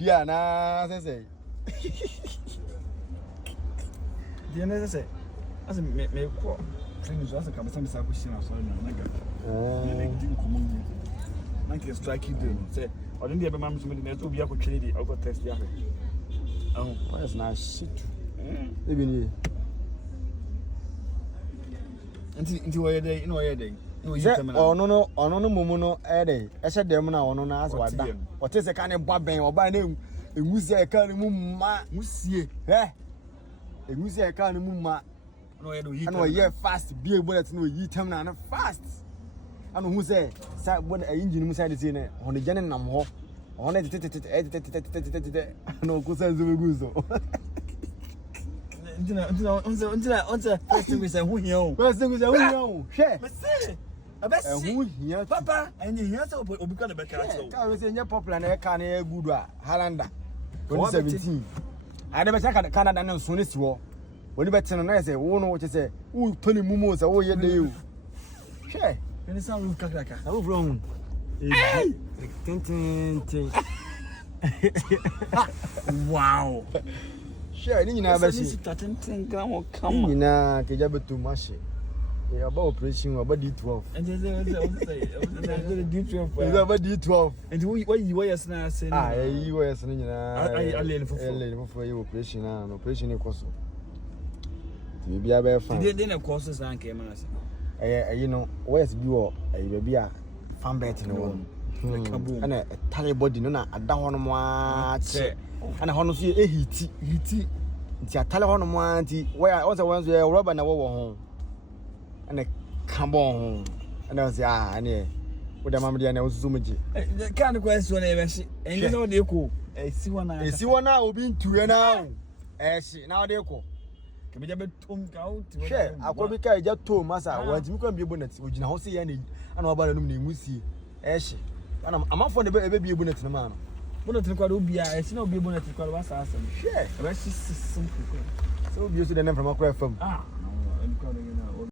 dia na say. The end say. As a me call. Things was a couple of question or so. Like a strike you do. Say, or didn't have a mam's minute to be a good lady or got test. Oh, that's nice shit. Even into a day, no, a day. No, Momono, a day. I said, them now on us. What is a kind of babbing or by name? A musia can musie, eh? A musia can mumma. No, I know ye fast, be able to know ye term and fast. I know who say, when an engine inside is in it on the Janet Namho. On it, no, because I'm so good. First thing we say, who you? First thing we say, who you? Share. I bet who here, Papa, and you hear so, but we got a better. I was in your popular and I can't hear good Highlander 2017. I never check at Canada and soon as war. When you bet on I say, oh no, what you say, who Tony Mumos, oh, yeah, you. Share. And it's not Kakaka. I was wrong. Hey! Wow. Share, you know, I see. Come on, Kajabu too much. Yeah, about operation about D12. And there's D12. It's about D12. And what you were saying? Ah, you were saying, I learned for your operation and operation course. Maybe I bear fun. Then, courses and came as you know, where's you a baby a fan bet in one. And a tally body, no, a down on one. And a honor see a heat. It's a telephone one where I also want to rub and a home. And a come on. And I was and with the mamma and I was zooming. The kind of question ever see. And you know, they cool. I see one now being two now. Now they call. Can be a bit out. Share, I will be carried just 2 months. I want to become your bonnet, which now see any and about a name we see. And I'm up for the baby bonnet in the man. Bonnet to call Ubia, I see no be bonnet to call us. Share, the rest is simple. So you see the name from a craft from. Ah, no,